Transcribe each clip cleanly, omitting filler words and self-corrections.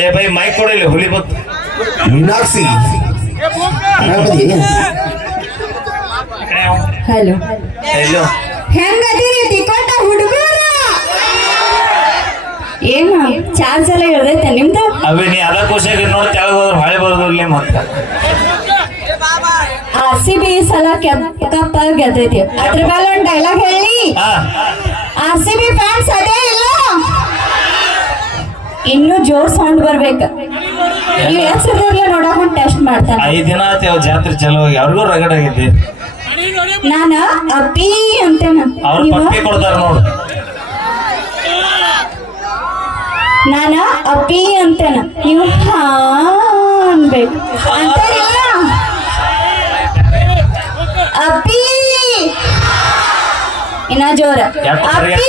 ಏ by mic ಕೊಡಿಲ್ಲ ಹುಲಿ ಬತ್ ಮೀನಾಕ್ಷಿ ಹಲೋ ಎಲ್ಲೋ ಹೆಂಗದಿರಿ ತಿಕೋಟ ಹುಡುಗರ ಏನು ಚಾರ್ಜ್ ಎಲ್ಲ ಇಳ್ದೈತೆ ನಿಮ್ದು ಅವೇ ನೀ ಅದ ಖುಷಿಯಾಗಿ ನೋಡಿ ತೆಳಗ್ ಹೋದ್ರೆ ಹೊಳೆ ಬರೋದಿಲ್ಲ ಮತ್ತ RCB ಈ ಸಲ ಕಪ್ ಗೆದ್ದೈತಿ ಅದ್ರ ಮೇಲೆ ಒಂದು ಡೈಲಾಗ್ ಹೇಳಿ RCB ಫ್ಯಾನ್ಸ್ ಅದೇ ಇಲ್ಲ ಇನ್ನು ಜೋರ್ ಸೌಂಡ್ ಬರ್ಬೇಕು ನೀವು ಹೆಸರು ನೋಡಕ್ ಒಂದು ಟೆಸ್ಟ್ ಮಾಡ್ತಾನೆ 5 ದಿನ ಆತ ಜಾತ್ರೆ ಚಲೋ ಯಾರಿಗೂ ರಗಡ್ ಆಗೈತಿ ನಾನ ಅಪ್ಪಿ ಅಂತೇನ ಅವ್ರ ಪಪ್ಪಿ ಕೊಡ್ತಾರ ನೋಡು ನಾನ ಅಪ್ಪಿ ಅಂತೇನ ನೀವು ಹಾ ಅನ್ಬೇಕು ಅಂತಾರಿಲ್ಲ ಅಪ್ಪಿ ಇನ್ನ ಜೋರ ಅಪ್ಪಿ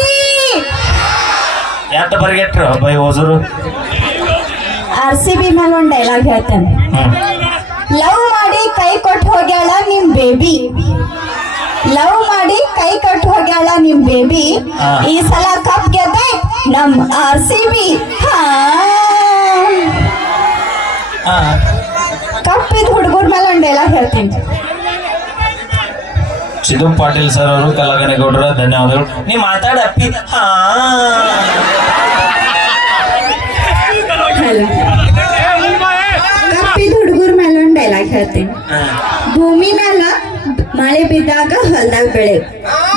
ಯಾಕೆ ಬರ್ಗೆಟ್ರು ಬೈ ಹೊಸರು RCB ಮೇಲೆ ಒಂದು ಡೈಲಾಗ್ ಹೇಳ್ತೇನೆ ಲವ್ ಮಾಡಿ ಕೈ ಕೊಟ್ಟು ಹೋಗ್ಯಾಳ ನಿಮ್ ಬೇಬಿ ಲವ್ ಮಾಡಿ ಕೈ ಕೊಟ್ಟು ಹೋಗ್ಯಾಳ ನಿಮ್ ಬೇಬಿ ಈ ಸಲ ಕಪ್ ಗೆದ್ದೆ ನಮ್ RCB ಕಪ್ ಇದ್ ಹುಡುಗರ ಮೇಲೆ ಒಂದು ಡೈಲಾಗ್ ಹೇಳ್ತೀನಿ ಸಿದ್ದು ಪಾಟೀಲ್ ಸರ್ ಅವರು ಕಲಾಗನಗೌಡರ ಧನ್ಯವಾದಗಳು ನೀ ಮಾತಾಡ ಅಪ್ಪಿ ಕಪ್ಪಿದ ಹುಡುಗರ ಮೇಲೆ ಒಂದು ಡೈಲಾಗ್ ಹೇಳ್ತೀನಿ ಭೂಮಿ ಮ್ಯಾಲ ಮಳೆ ಬಿದ್ದಾಗ ಹೊಲ್ದಾಗ ಬೆಳೆ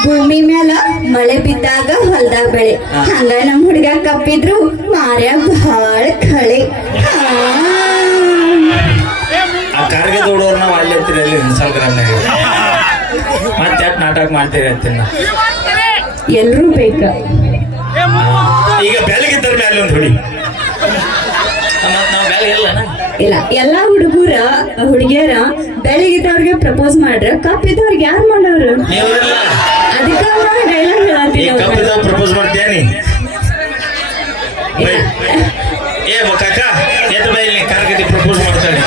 ಭೂಮಿ ಮ್ಯಾಲ ಮಳೆ ಬಿದ್ದಾಗ ಹೊಲ್ದಾಗ ಬೆಳೆ ಹಂಗ ನಮ್ ಹುಡುಗ ಕಪ್ಪಿದ್ರು ಮಾರ್ಯಾಗ ಬಹಳ ಕಳೆ ಆ ಕಾರ್ಗೆ ದೊಡ್ಡವ್ರು ನಾವು ಅಲ್ಲಿ ಇರ್ತೀರಿ ಅಲ್ಲಿ ಇನ್ಸ್ಟಾಗ್ರಾಮ್ನಾಗ ಮತ್ತೆ ಯಾಕೆ ನಾಟಕ ಮಾಡ್ತೀರಿ ಅಂತೀನ ಎಲ್ರೂ ಬೇಕ ಈಗ ಬೆಳಗಿದ್ದರೆ ಮೇಲೆ ಒಂದು ಹುಡಿ ನಾವು ಬೆಳಗ್ಗೆ ಇಲ್ಲ ಎಲ್ಲಾ ಹುಡುಗಿಯರ ಬೆಳಗಿದ್ದವ್ರಿಗೆ ಪ್ರಪೋಸ್ ಮಾಡ್ರ ಕಪ್ಪಿದ್ದವ್ರಿಗೆ ಯಾರು ಮಾಡೋರು ಅದಕ್ಕೆ ಡೈಲಾಗ್ ಹೇಳ್ತೀನಿ ಪ್ರಪೋಸ್ ಮಾಡ್ತೇನಿ ಏ ಕಾಕ ಎತ್ತ ಬೈಲಿ ಕಾರ್ಗೆ ಪ್ರಪೋಸ್ ಮಾಡ್ತಾನೆ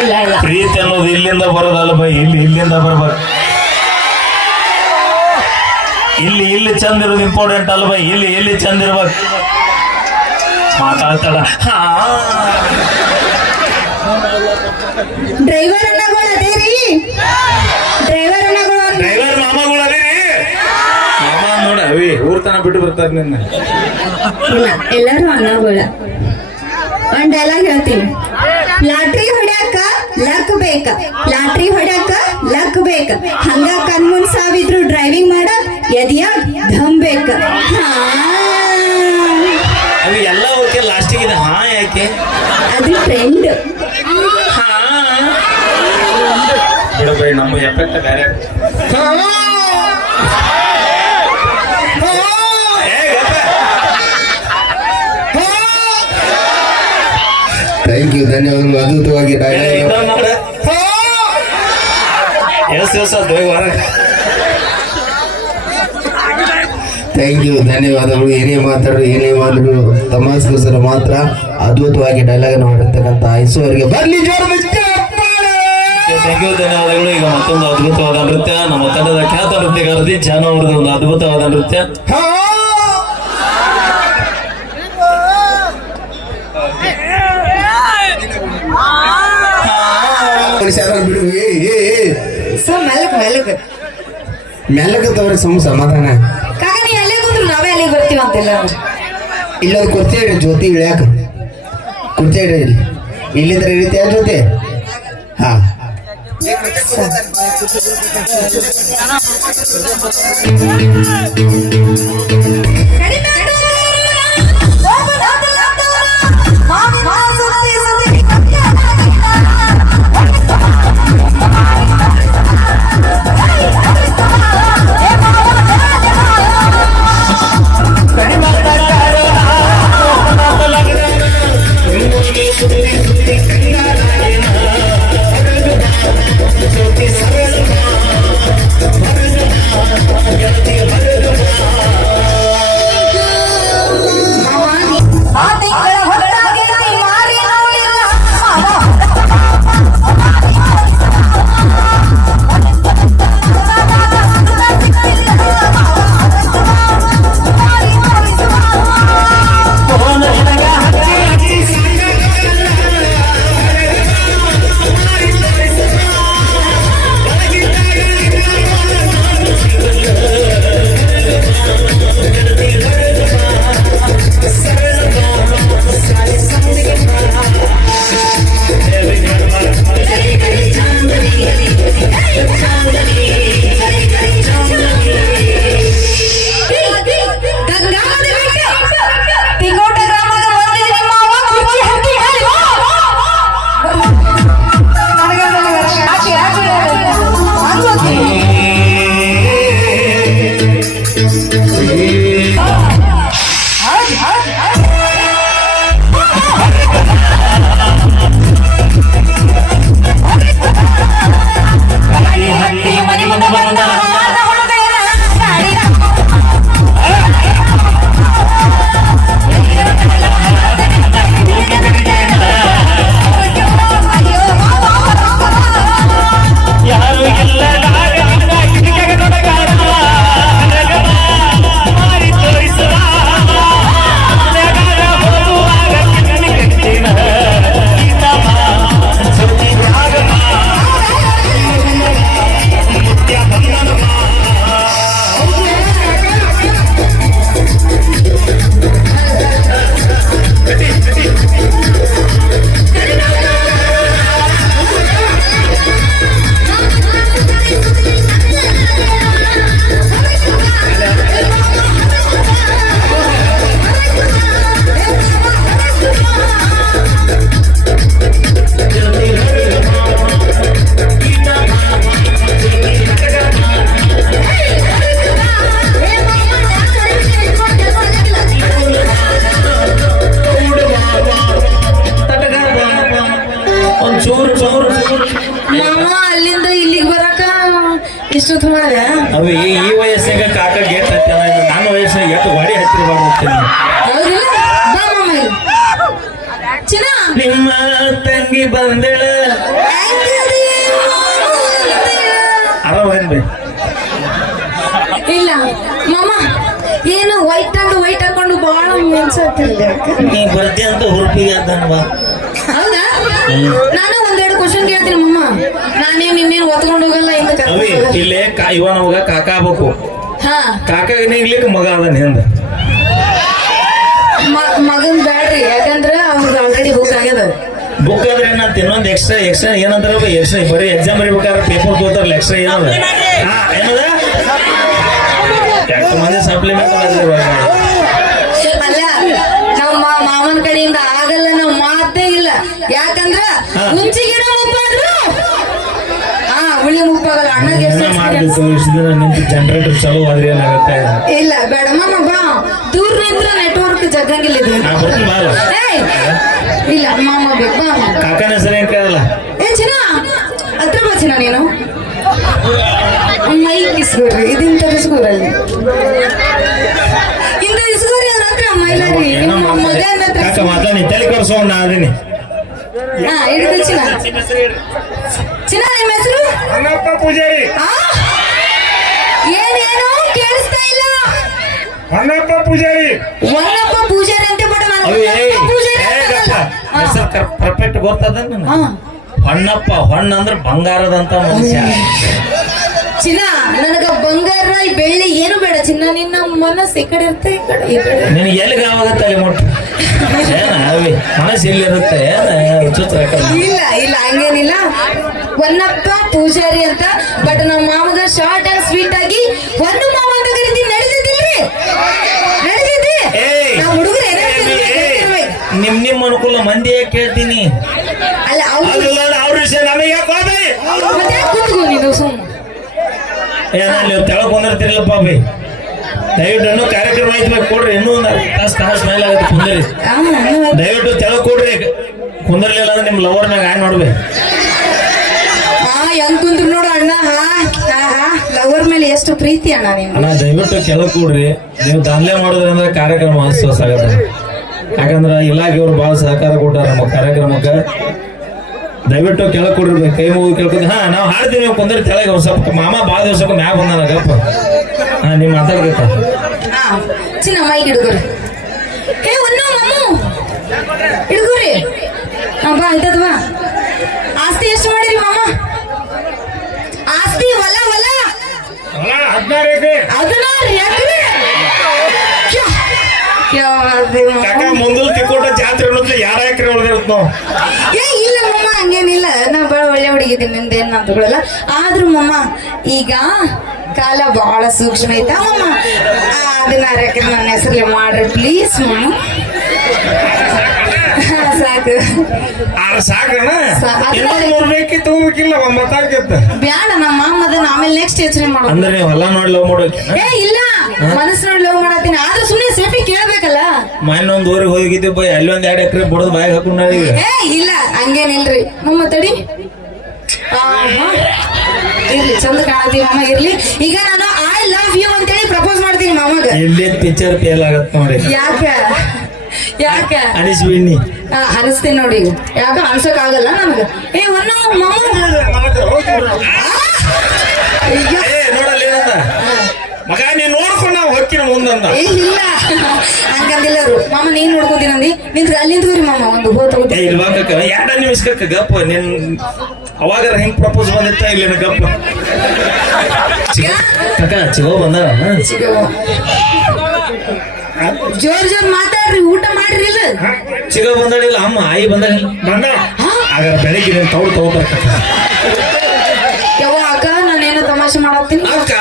ಇಲ್ಲ ಇಲ್ಲ ಪ್ರೀತಿ ಅನ್ನೋದು ಇಲ್ಲಿಂದ ಬರೋದಲ್ಲ ಬೈ ಇಲ್ಲಿಂದ ಬರ್ಬೇಕು ಇಲ್ಲಿ ಚಂದ ಇರೋದು ಇಂಪಾರ್ಟೆಂಟ್ ಅಲ್ಲ ಬೈ ಇಲ್ಲಿ ಚಂದ ಇರ್ಬೇಕು ಮಾತಾಡ್ತಾಳ ಡ್ರೈವರ್ ಅನ್ನಗಳು ಅದೇರಿ ಡ್ರೈವರ್ ಮಾಮಗಳು ಅದೇರಿ ಮಾಮ ನೋಡ ಅವಿ ಊರ್ ತನ ಬಿಟ್ಟು ಬರ್ತಾರೆ ನಿನ್ನ ಇಲ್ಲ ಎಲ್ಲರೂ ಅನ್ನಗಳ ಒಂದ್ ಡೈಲಾಗ್ ಹೇಳ್ತೀನಿ ಲಾಟ್ರಿ ಹೊಡ್ಯಾಕ ಲಕ್ ಬೇಕ ಲಾಟ್ರಿ ಹೊಡ್ಯಾಕ ಲಕ್ ಬೇಕ ಹಂಗ ಕಣ್ಮುನ್ ಸಾವಿದ್ರು ಡ್ರೈವಿಂಗ್ ಮಾಡಕ್ ಎದಿಯ ಧಮ್ ಬೇಕ ಅವಿ ಎಲ್ಲ ಓಕೆ ಲಾಸ್ಟಿಗೆ ಇದು ಹಾ ಯಾಕೆ ಅದು ಟ್ರೆಂಡ್ ಬಿಡಬೈ ನಮ್ಮ ಎಫೆಕ್ಟ್ ಬೇರೆ ಥ್ಯಾಂಕ್ ಯು ಧನ್ಯವಾದಗಳು ಅದ್ಭುತವಾಗಿ ಥ್ಯಾಂಕ್ ಯು ಧನ್ಯವಾದಗಳು ಏನೇ ಮಾಡಿದ್ರು ತಮಾಸ್ಗೋಸ್ಕರ ಮಾತ್ರ ಅದ್ಭುತವಾಗಿ ಡೈಲಾಗ್ ಅನ್ನು ಮಾಡಿರ್ತಕ್ಕಂಥ ಐಸು ಅವರಿಗೆ ಬರ್ಲಿ ಜೋರು ಥ್ಯಾಂಕ್ ಯು ಧನ್ಯವಾದಗಳು ಈಗ ಮತ್ತೊಂದು ಅದ್ಭುತವಾದ ನೃತ್ಯ ನಮ್ಮ ತಂಡದ ಖ್ಯಾತ ನೃತ್ಯಗಾರತಿ ಜಾನು ಅವರದ್ದು ಒಂದು ಅದ್ಭುತವಾದ ನೃತ್ಯ ಮೆಲ್ಲಗತ್ತವ್ರೆ ಸಮಾಧಾನ ನಾವೇ ಅಲ್ಲಿ ಬರ್ತೀವಿ ಅಂತೆಲ್ಲ ಇಲ್ಲೊಂದು ಕುರ್ತಿ ಇಡ್ರಿ ಜ್ಯೋತಿ ಇಳ್ಯಾಕ ಕುರ್ತಿ ಇಡ್ರಿ ಇಲ್ಲಿ ಇಲ್ಲಿದ್ರೆ ಇರುತ್ತೆ ಯಾರ ಜೊತೆ ಹಾ ತಿರ್ಗಾಡ್ತೀನಿ. ಹೌದಿಲ್ಲ ಬಾ ಮಾಮ ಇಲ್ಲಿ. ಚಿನ್ನ ನಿಮ್ಮ ತಂಗಿ ಬಂದಳ ಅರವನ್ ಬೈ ಇಲ್ಲ ಮಾಮ ಏನು ವೈಟ್ ಅಂಡ್ ವೈಟ್ ಹಾಕೊಂಡು ಬಹಳ ಮೆನ್ಸತ್ತಿಲ್ಲ. ನೀ ಬರ್ತಿ ಅಂತ ಹುರುಪಿಗೆ ಅದ್ದಾನ ಬಾ. ಹೌದಾ ನಾನು ಒಂದೆರಡು ಕ್ವಶನ್ ಕೇಳ್ತೀನಿ ಮಮ್ಮ. ನಾನೇನ್ ಇನ್ನೇನು ಒತ್ಕೊಂಡು ಹೋಗಲ್ಲ ಇಂದ ಅವಿ ಇಲ್ಲೇ ಇವ ನಮಗ ಕಾಕ ಆಗ್ಬೇಕು. ಹಾ ಕಾಕಾಗ ಇರ್ಲಿಕ್ಕೆ ಮಗ ಅದನ್ ಹಿಂದ ಮಗನ್ ಬ್ಯಾಡ್ರಿ ಯಾಕಂದ್ರ ಅವ್ರದ್ದು ಆಲ್ರೆಡಿ ಬುಕ್ ಆಗ್ಯದ. ಬುಕ್ ಆದ್ರೆ ಏನಂತ ಇನ್ನೊಂದು ಎಕ್ಸ್ಟ್ರಾ ಏನಂದ್ರ ಎಕ್ಸ್ಟ್ರಾ ಬರೀ ಎಕ್ಸಾಮ್ ಬರೀಬೇಕಾದ್ರೆ ಪೇಪರ್ ತಗೋತಾರಲ್ಲ ಎಕ್ಸ್ಟ್ರಾ ಏನದ ಏನದ 8 ಮಂದಿ ಸಪ್ಲಿಮೆಂಟ್ ಅಲ್ಲ ನಮ್ಮ ಮಾಮನ ಕಡೆಯಿಂದ ಆಗಲ್ಲ ನಾವು ಮಾತೇ ಇಲ್ಲ. ಯಾಕಂದ್ರ ಮುಂಚಿಗಿನ ಮುಪ್ಪಾದ್ರು ಹುಳಿ ಮುಪ್ಪಾಗಲ್ಲ. ಅಣ್ಣಗೆ ಮಾಡ್ಬೇಕು ಇಷ್ಟು ದಿನ ನಿಂತು ಜನರೇಟರ್ ಚಲೋ ಆದ್ರೆ ಏನಾಗುತ್ತೆ. ಇಲ್ಲ ಬೇಡ ಮಾಮ ಬಾ ದೂರ ನಿಂತ್ರ ನೆಟ್ವರ್ಕ್ ಜಗ್ಗಂಗಿಲ್ಲ ಇದು. ಇಲ್ಲ ಮಾಮ ಬೇಕು ಬಾ. ಕಾಕನ ಹೆಸರು ಏನ್ ಕೇಳಲ್ಲ. ಏ ಚಿನ್ನ ಹತ್ರ ಬಾ ಚಿನ್ನ ನೀನು ಮೈಕ್ ಇಸ್ಕೋರಿ ಇದಿಂತ ಇಸ್ಕೋರಲ್ಲಿ ಇಂತ ಇಸ್ಕೋರಿ ಅವ್ರ ಹತ್ರ ಮೈಲಾರಿ ನಿಮ್ಮ ಮಗನ ಹತ್ರ. ಕಾಕ ಮಾತಾಡಿ ತಲೆ ಕೊಡ್ಸೋಣ ನಾ ಅದೀನಿ. ಹಾ ಹಿಡಿದು ಚಿನ್ನ. ಚಿನ್ನ ನಿಮ್ಮ ಹೆಸರು ಅಣ್ಣಪ್ಪ ಪೂಜಾರಿ. ಏನೇನು ಕೇಳಿಸ್ತಾ ಇಲ್ಲ. ಅಣ್ಣಪ್ಪ ಪೂಜಾರಿ. ಹೊನ್ನಪ್ಪ ಪೂಜಾರಿ ಅಂತ ಬಿಡ ಹೆಸರು ಪರ್ಫೆಕ್ಟ್ ಗೊತ್ತದ. ಹೊನ್ನಪ್ಪ ಹೊಣ್ಣ ಅಂದ್ರೆ ಬಂಗಾರದಂತ ಮನುಷ್ಯ. ಚಿನ್ನ ನನಗ ಬಂಗಾರ ಬೆಳ್ಳಿ ಏನು ಬೇಡ ಚಿನ್ನ. ನಿನ್ನ ಮನಸ್ಸು ಈ ಕಡೆ ಇರುತ್ತೆ ಈ ಕಡೆ ನಿನಗೆ ಎಲ್ಲಿಗೆ ಆವಾಗತ್ತೆ ಅಲ್ಲಿ ಮುಟ್ಟು ಏನ ಅವಿ ಮನಸ್ಸು ಎಲ್ಲಿರುತ್ತೆ ಚಿತ್ರ. ಇಲ್ಲ ಇಲ್ಲ ಹಂಗೇನಿಲ್ಲ. ಹೊನ್ನಪ್ಪ ಪೂಜಾರಿ ಅಂತ ಬಟ್ ನಮ್ಮ ಮಾಮಗ ಶಾರ್ಟ್ ಅಂಡ್ ಸ್ವೀಟ್ ಆಗಿ ಒಂದು ಮಾಮ ಅಂತ ಕರಿತೀನಿ. ನಡೆದಿದ್ದಿಲ್ರಿ ನಡೆದಿದ್ದಿ ನಾವು ಹುಡುಗರು ನಿಮ್ ಅನುಕೂಲ ಮಂದಿ ಕೇಳ್ತೀನಿ. ಅಲ್ಲ ಅವ್ರ ವಿಷಯ ನಮಗೆ ಮತ್ತೆ ಕೂತ್ಕೋ ನೀನು ಸುಮ್. ನೀವು ತೆಳಗ್ ಕುಂದಿರ್ತಿರ್ಲಪ್ಪ ಬೈ. ದಯವಿಟ್ಟು ಕಾರ್ಯಕ್ರಮ ಐತ್ಬೇಕು ಕೊಡ್ರಿ. ಇನ್ನೂ ಒಂದು ತಾಸು ಮೇಲೆ ಆಗುತ್ತೆ ಕುಂದರಿ. ದಯವಿಟ್ಟು ತೆಳಗ್ ಕೊಡ್ರಿ. ಕುಂದರ್ಲಿಲ್ಲ ಅಂದ್ರೆ ನಿಮ್ ಲವರ್ನಾಗ ಆಯ್ ನೋಡ್ಬೇಕು. ಹೆಂಗ್ ಕುಂದ್ರು ನೋಡು ಅಣ್ಣ. ಲವರ್ ಮೇಲೆ ಎಷ್ಟು ಪ್ರೀತಿ ಅಣ್ಣ ನೀನು. ಅಣ್ಣ ದಯವಿಟ್ಟು ಕೆಳಗ್ ಕೂಡ್ರಿ. ನೀವು ದಾನ್ಲೆ ಮಾಡೋದ್ರಿಂದ ಕಾರ್ಯಕ್ರಮ ಅಸ್ತೋಸ್ ಆಗತ್ತೆ. ಯಾಕಂದ್ರ ಇಲಾಖೆಯವ್ರು ಬಹಳ ಸಹಕಾರ ಕೊಟ್ಟಾರ ನಮ್ಮ ಕಾರ್ಯಕ್ರಮಕ್ಕೆ. ದಯವಿಟ್ಟು ಕೆಳಗ್ ಕೊಡ್ರಿ. ಕೈ ಮುಗಿ ಕೇಳ್ಕೊಂಡು ನಾವು ಹಾಡ್ತೀವಿ. ನೀವು ಕುಂದ್ರಿ ತೆಳಗೆ ಒಂದ್ ಸ್ವಲ್ಪ ಮಾಮ ಭಾಳ ದಿವಸಕ್ಕೂ ಮ್ಯಾಗ ಬಂದಾನ ಗಪ್ಪ. ನೀವ್ ಮಾತಾಡ್ಬೇಕ ಚಿನ್ನ ಮೈಕ್ ಹಿಡ್ಕೊರಿ. ಏ ಒಂದು ಮಮ್ಮು ಹಿಡ್ಕೊರಿ. ಬಾ ಆಯ್ತದ ಬಾ. ಆಸ್ತಿ ಎಷ್ಟು ಮಾಡಿರಿ ಮಾಮ? ಆಸ್ತಿ ಹೊಲ ಹೊಲ 16 ಎಕರೆ. 16 ಎಕರೆ. ಮುಂದಲ್ ತಿಕ್ಕೋಟ ಜಾತ್ರೆ ಅನ್ನೋದು 2 ಎಕರೆ ಒಳಗಿರುತ್ತ ನಾವು. ಏ ಇಲ್ಲ ಮಮ್ಮ ಹಂಗೇನಿಲ್ಲ. ನಾ ಬಹಳ ಒಳ್ಳೆ ಹುಡುಗಿದ್ದೀನಿ. ನಿಮ್ದೇನ್ ಮಾತುಗಳಲ್ಲ. ಆದ್ರೂ ಮಮ್ಮ ಈಗ ಕಾಲ ಬಹಳ ಸೂಕ್ಷ್ಮ ಐತಾ ಮಮ್ಮ. 16 ಎಕರೆ ನನ್ನ ಹೆಸರಲ್ಲಿ ಮಾಡ್ರಿ ಪ್ಲೀಸ್ ಮಮ್ಮ. ಸಾಕು ಸಾಕಣ. ಬೇಕಿತ್ತು ಹೋಗ್ಬೇಕಿಲ್ಲ ಒಂಬತ್ತಾಗಿತ್ತು. ಬ್ಯಾಡ ನಮ್ಮ ಮಾಮದ ಆಮೇಲೆ ನೆಕ್ಸ್ಟ್ ಯೋಚನೆ ಮಾಡೋದು. ಅಂದ್ರೆ ನೀವು ಹೊಲ ನೋಡಿ ಲವ್ ಮಾಡೋಕೆ. ಏ ಇಲ್ಲ ಮನಸ್ಸು ನೋಡಿ ಲವ್ ಮಾಡತ್ತೀನಿ. ಆದ್ರೂ ಸುಮ್ಮನೆ ಸೇಫ್ಟಿ ಕೇಳ್ಬೇಕಲ್ಲ. ಮೊನ್ನೊಂದು ಊರಿಗೆ ಹೋಗಿದ್ದೀವಿ ಬೈ. ಅಲ್ಲಿ 2 ಎಕರೆ ಬಡದ್ ಬಾಯಿಗೆ ಹಾಕೊಂಡ. ಏ ಇಲ್ಲ ಹಂಗೇನಿಲ್ರಿ ನಮ್ಮ ತಡಿ. ಇರ್ಲಿ ಚಂದ ಕಾಣತೀವಿ ಮಾಮ ಇರ್ಲಿ. ಈಗ ನಾನು ಐ ಲವ್ ಯು ಅಂತೇಳಿ ಪ್ರಪೋಸ್ ಮಾಡ್ತೀನಿ ಮಾಮಗ. ಎಲ್ಲಿ ಪಿಕ್ಚರ್ ಫೇಲ್ ಆಗತ್ತೆ ನೋಡಿ. ಯಾಕ ಅನಿಸ್ಬಿಡ್ನಿ ಅನಿಸ್ತೀನಿ ನೋಡಿ. ಯಾಕ ಅನ್ಸಕ್ ಆಗಲ್ಲ ನನ್ಗ. ಏ ಒಂದು ಮಾಮ ನೋಡಲ್ಲ ಏನಂದ ಮಗ ನೀನ್ ನೋಡ್ಕೊಂಡು ನಾವು ಹೊಕ್ಕಿನ ಮುಂದಂದ. ಇಲ್ಲ ಹಂಗಂದಿಲ್ಲ ಅವರು. ಮಾಮ ನೀನ್ ನೋಡ್ಕೋತೀನಿ ಅಂದಿ. ನಿಂತ್ ಅಲ್ಲಿ ನಿಂತ್ಕೋರಿ ಮಾಮ. ಒಂದು ಹೋಗ್ತಾ ಇಲ್ವಾಕ 2 ನಿಮಿಷಕ್ಕೆ ಗಪ್ಪ. ನಿನ್ ಅವಾಗ ಹೆಂಗ್ ಪ್ರಪೋಸ್ ಬಂದಿತ್ತ ಇಲ್ಲೇನ ಗಪ್ಪ. ಕಕ್ಕ ಚಿಗೋ ಬಂದ. ಜೋರ್ ಜೋರ್ ಮಾತಾಡ್ರಿ. ಊಟ ಮಾಡ್ರಿ. ಇಲ್ಲ ಚಿಗೋ ಬಂದಾಳಿಲ್ಲ ಅಮ್ಮ ಆಯಿ ಬಂದ ಆಗ ಬೆಳಗ್ಗೆ ತಗೋತಾರ. ಯವ್ವ ಅಕ್ಕ ನಾನೇನೋ ತಮಾಷೆ ಮಾಡತ್ತೀನಿ. ಅಕ್ಕ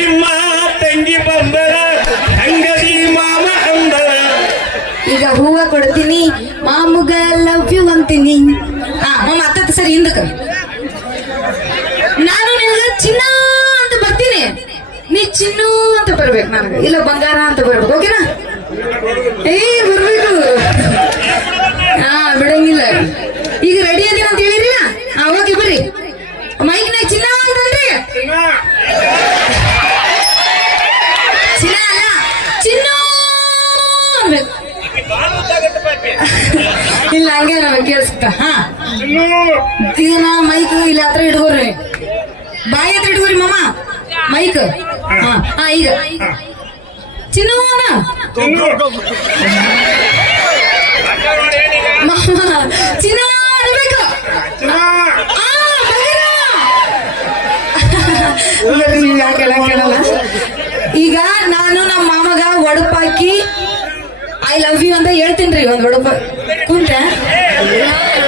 ನಿಮ್ಮ ತಂಗಿ ಬಂದಳ ಅಂಗಡಿ ಮಾಮ ಅಂದಳ. ಈಗ ಹೂವ ಕೊಡ್ತೀನಿ ಮಾಮುಗ ಲವ್ ಯು ಅಂತೀನಿ. ಮಾಮ ಅತ್ತ ಸರಿ ಹಿಂದಕ್ಕ. ನಾನು ನಿನಗ ಚಿನ್ನ ಅಂತ ಬರ್ತೀನಿ. ನೀ ಚಿನ್ನು ಅಂತ ಬರ್ಬೇಕು ನನಗೆ. ಇಲ್ಲ ಬಂಗಾರ ಅಂತ ಬರ್ಬೇಕು. ಓಕೆನಾ? ಬರ್ಬೇಕು. ಬಿಡಂಗಿಲ್ಲ. ಈಗ ರೆಡಿ ಅದೀನ ಅಂತ ಹೇಳಿರಿಲ್ಲ. ಓಕೆ ಬರ್ರಿ. ಮೈಕ್ನಾಗ ಚಿನ್ನ ಅಂತಂದ್ರಿ. ಚಿನ್ನ ಅಲ್ಲ ಹಂಗೆ ನಾವ್ ಕೇಳಿಸ್ತ ಹಾ ಇದನ್ನ ಮೈಕ್ ಇಲ್ಲಿ ಹತ್ರ ಇಟ್ಕೋರಿ ಬಾಯಿ ಹತ್ರ ಇಟ್ಕೋರಿ ಮಾಮ ಮೈಕ್ ಹಾ ಹಾ ಈಗ ಚಿನ್ನವನ ಚಿನ್ನ ಅನ್ಬೇಕು ಕೇಳಲ್ಲ ಈಗ ನಾನು ನಮ್ಮ ಮಾಮಗ ಒಡಪಾಕಿ ಐ ಲವ್ ಯು ಅಂತ ಹೇಳ್ತೀನಿ ಒಂದ್ ಒಡಪ ಕುಂತೆ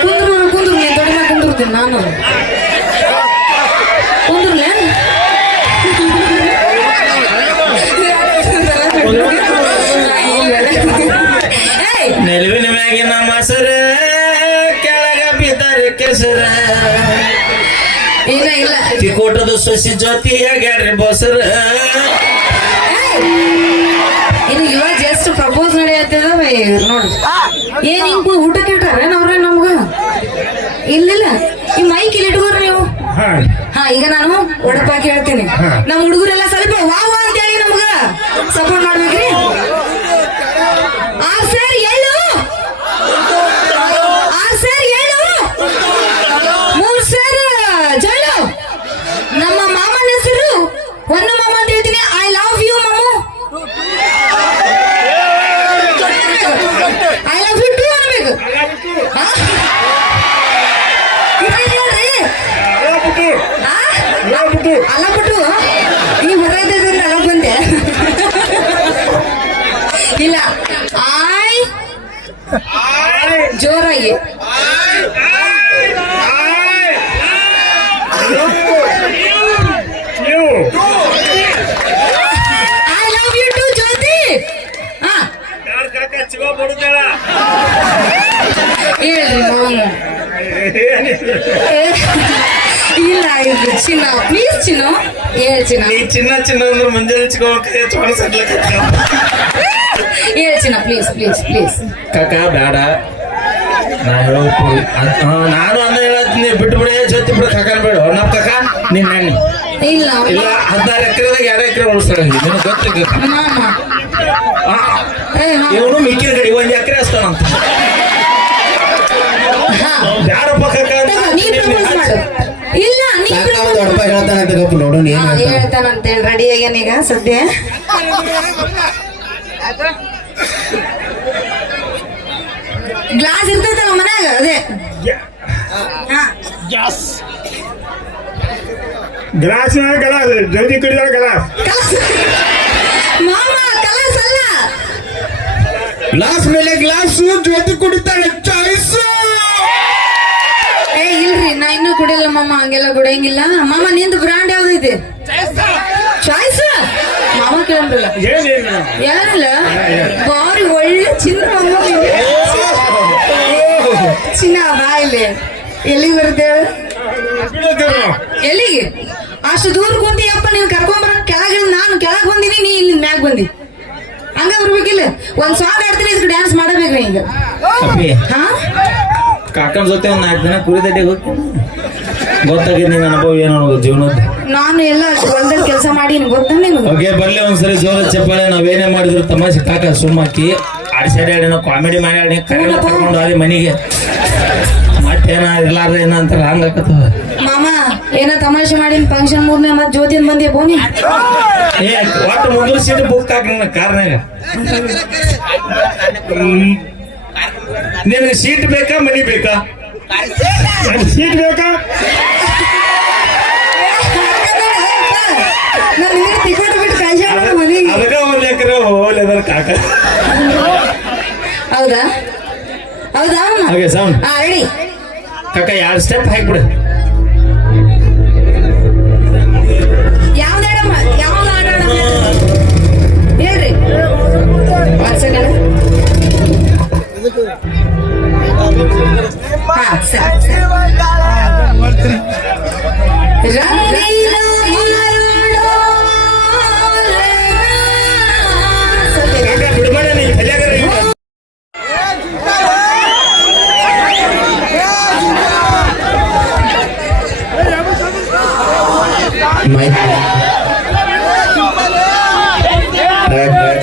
ಕುಂದ್ರು ನೀನ್ ದೊಡ್ಡ ಕುಂದಿರ್ತೀನಿ ನಾನು ಕುಂದ್ರಲೆ ನೆಲುವಿನ ಮ್ಯಾಗಿನ ಮೊಸರ ಕೆಳಗ ಬಿದ್ದರೆ ಕೆಸರ ಇಲ್ಲ ಇಲ್ಲ ಚಿಕೋಟದ ಸೊಸಿ ಜೊತೆಯಾಗ್ಯಾರ್ರಿ ಬಸರ ಇನ್ನು ಇವಾಗ ಜಸ್ಟ್ ಪ್ರಪೋಸ್ ನಡೆಯತ್ತದ ನೋಡ್ರಿ ಏನ್ ಹಿಂಗ್ ಊಟಕ್ಕೆ ಇಟ್ಟಾರೆ ಅವ್ರೆ ನಮ್ಗ ಇಲ್ಲ ಈ ಮೈಕ್ ಇಲ್ಲಿ ಇಟ್ಕೋರಿ ನೀವು ಹಾ ಈಗ ನಾನು ಒಡಪಾಕಿ ಹೇಳ್ತೀನಿ ನಮ್ ಹುಡುಗರೆಲ್ಲ ಸ್ವಲ್ಪ ವಾವ್ ಅಂತ ಹೇಳಿ ನಮ್ಗ ಸಪೋರ್ಟ್ ಮಾಡ್ಬೇಕ್ರಿ ಸರ್ ಹೇಳು ಸರ್ ಹೇಳು 3 ಸರ್ ಜಳ್ಳು ನಮ್ಮ ಮಾಮನ ಹೆಸರು ಒಂದು ಮಾಮ ಅಂತ ಹೇಳ್ತೀನಿ ಐ ಲವ್ ಯು ಮಾಮು ಐ ಲವ್ ಯು ಟು ಅನ್ಬೇಕು ಅಲ್ಲ ಬಿಟ್ಟು ನೀವು ಹೊರಗಿದ್ರೆ ಅಲ್ಲ ಬಂದೆ ಇಲ್ಲ ಜೋರಾಗಿ I love you too Jyoti ಹೇಳ್ರಿ ಮಾಮ ಇಲ್ಲ ಇದು ಚಿನ್ನ ಪ್ಲೀಸ್ ಚಿನ್ನು ಹೇಳ್ ಚಿನ್ನ ನೀ ಚಿನ್ನ ಅಂದ್ರೆ ಮುಂಜಾನೆ ಹೇಳ್ ಚಿನ್ನ ಪ್ಲೀಸ್ ಪ್ಲೀಸ್ ಪ್ಲೀಸ್ ಕಾಕ ಬೇಡ ನಾ ಹೇಳೋದು ನಾನು ಅಂದ ಹೇಳತ್ತೀನಿ ಬಿಟ್ಟು ಬಿಡ ಜೊತೆ ಬಿಡ ಕಾಕ ಬೇಡ ನಮ್ಮ ಕಾಕ ನಿನ್ನ ನನ್ನಿ ಇಲ್ಲ ಇಲ್ಲ 16 ಎಕರೆದಾಗ 2 ಎಕರೆ ಉಳಿಸ್ತಾಳೆ ನಿನಗೆ ಗೊತ್ತಿಲ್ಲ ಮಾಮ ಇವನು ಮಿಕ್ಕಿನ ಕಡೆ 1 ಎಕರೆ ಅಷ್ಟಂತ ಯಾರಪ್ಪ ಕಾಕ ನೀ ಪ್ರಪೋಸ್ ಮಾಡು ಇಲ್ಲ ನೀ ದೊಡ್ಡಪ್ಪ ಹೇಳ್ತಾನೆ ತಗಪ್ಪ ನೋಡೋಣ ಏನ್ ಹೇಳ್ತಾನೆ. ಹೇಳ್ತಾನಂತ ಹೇಳಿ ರೆಡಿ ಆಗ್ಯಾನೀಗ ಸದ್ಯ ಗ್ಲಾಸ್ ಇರ್ತೈತಲ್ಲ ಮನ್ಯಾಗ ಅದೇ ಗ್ಲಾಸ್ ಗಲಾಸ್ ಜ್ಯೋತಿ ಕಡಿದಾಳ ಗಲಾಸ್ ಮಾಮ ಕಲರ್ಸ್ ಅಲ್ಲ ಗ್ಲಾಸ್ ಮೇಲೆ ಗ್ಲಾಸ್ ಜ್ಯೋತಿ ಕುಡಿತಾಳೆ ಚಾಯ್ಸ್ ಏ ಇಲ್ರಿ ನಾ ಇನ್ನೂ ಕುಡಿಯಲ್ಲ ಮಾಮ ಹಂಗೆಲ್ಲ ಕುಡಿಯಂಗಿಲ್ಲ ಮಾಮ ನಿಂದು ಬ್ರಾಂಡ್ ಯಾವ್ದೈತಿ ಚಾಯ್ಸ್ ಮಾಮ ಕೇಳಂಗಿಲ್ಲ ಏನಿಲ್ಲ ಬಾರಿ ಒಳ್ಳೆ ಚಿನ್ನ ಚಿನ್ನ ಬಾ ಇಲ್ಲಿ ಎಲ್ಲಿಗೆ ಬರುತ್ತೆ ಎಲ್ಲಿಗೆ ಅಷ್ಟು ದೂರ ಕುಂತಿಯಪ್ಪ ನೀನ್ ಕರ್ಕೊಂಡ್ ಬರ ಕೆಳಗಿನ ನಾನು ಕೆಳಗ್ ಬಂದಿನಿ ನೀ ಇಲ್ಲಿ ಮ್ಯಾಗ್ ಬಂದಿ ಹಂಗ ಬರ್ಬೇಕಿಲ್ಲ ಒಂದ್ ಸಾಂಗ್ ಆಡ್ತೀನಿ ಇದಕ್ಕೆ ಡ್ಯಾನ್ಸ್ ಮಾಡಬೇಕ್ರಿ ಈಗ ಹಾ ಕಾಕನ ಜೊತೆ ಒಂದು 4 ದಿನ ಕುರಿದಡ್ಡಿಗೆ ಹೋಗ್ತೀನಿ ಗೊತ್ತಾಗಿದೆ ನಿನ್ನ ಅನುಭವ ಏನು ಅನ್ನೋದು ಜೀವನದ ನಾನು ಎಲ್ಲ ಹೊಲದಲ್ಲಿ ಕೆಲಸ ಮಾಡಿ ಗೊತ್ತ ನಿನಗೆ ಓಕೆ ಬರ್ಲಿ ಒಂದ್ಸರಿ ಜೋರ ಚಪ್ಪಾಳೆ ನಾವೇನೇ ಮಾಡಿದ್ರು ತಮಾಷೆ ಕಾಕ ಸುಮ್ಮಾಕಿ ಆಡ್ಸಾಡಿ ನಾವು ಕಾಮಿಡಿ ಮಾಡಿ ಕರೆಲ್ಲ ತಗೊಂಡು ಅಲ್ಲಿ ಮನೆಗೆ ಮತ್ತೇನ ಇರ್ಲಾರ್ದ ಏನ ಅಂತಾರ ಹಂಗಾಕತ್ತವ ಮಾಮ ಏನ ತಮಾಷೆ ಮಾಡಿ ಫಂಕ್ಷನ್ ಮೂರ್ನೇ ಮತ್ ಜ್ಯೋತಿನ್ ಬಂದಿ ಬೋನಿ ಏ ಒಟ್ಟು ಮುಂದೂರು ಸೀಟ್ ಬುಕ್ ಹಾಕಿ ನನ್ನ ಕಾರ್ನಾಗ ನಿನಗೆ ಸೀಟ್ ಬೇಕಾ ಮನಿ ಬೇಕಾ ಸೀಟ್ ಬೇಕಾ ಟಿಕೆಟ್ ಬಿಟ್ಟು ಕಳ್ಸಾಡ ಮನಿ ಅದಕ್ಕ 1 ಎಕರೆ ಹೋಗ್ಲೇದಾರ ಕಾಕ ಹೌದಾ ಹೌದಾ ಹಾಗೆ ಸೌಂಡ್ ರೆಡಿ ಕಾಕ 2 ಸ್ಟೆಪ್ ಹಾಕ್ಬಿಡು ಯಾವ್ದಾಡಮ್ಮ ಯಾವ್ದು ಆಡೋಣ ಹೇಳ್ರಿ ವಾಟ್ಸಪ್ ಹಾ ಸರಿ ರಂಗೀಲ ಬಿಡ್ಬೇಡ ನೀ ಕಲ್ಯಾಗರ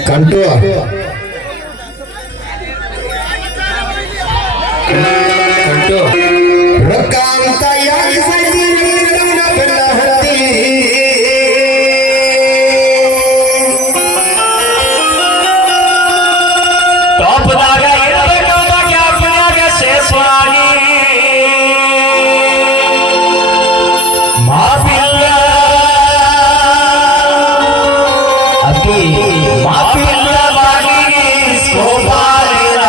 ಕಂಟು ಕಂಟು. ರೊಕ್ಕ ಅಂತ ಯಾಕೆ ಸಾಯ್ತೀರಿ ನನ್ನ ಬೆನ್ನ ಹತ್ತಿ? ಟಾಪ್ದಾಗ ಇರಬೇಕಾದ ಗ್ಯಾಪ್ನ್ಯಾಗ ಸೇಫಾಗಿ ಮಾಪಿಲ್ಲ ಅತಿ ಮಾಪಿಲ್ಲ ಬಾಗಿಗೆ ಸೋಪಾಲಿನ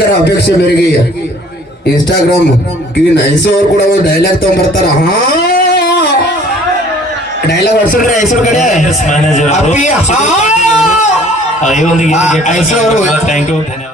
ವೀಕ್ಷಕರ ಅಪೇಕ್ಷೆ ಮೇರೆಗೆ ಇನ್ಸ್ಟಾಗ್ರಾಮ್ ಕ್ವೀನ್ ಐಸು ಅವ್ರು ಕೂಡ ಒಂದು ಡೈಲಾಗ್ ತಗೊಂಡ್ಬರ್ತಾರ. ಹಾ ಡೈಲಾಗ್ ಹೊಡ್ಸಲ್ರಿ ಐಸೂರ್ ಕಡೆ ಮ್ಯಾನೇಜರ್ ಅಪ್ಪಿ, ಹಾ. ಈ ಒಂದು ಐಸು ಅವರು ಥ್ಯಾಂಕ್ ಯು ಧನ್ಯವಾದ.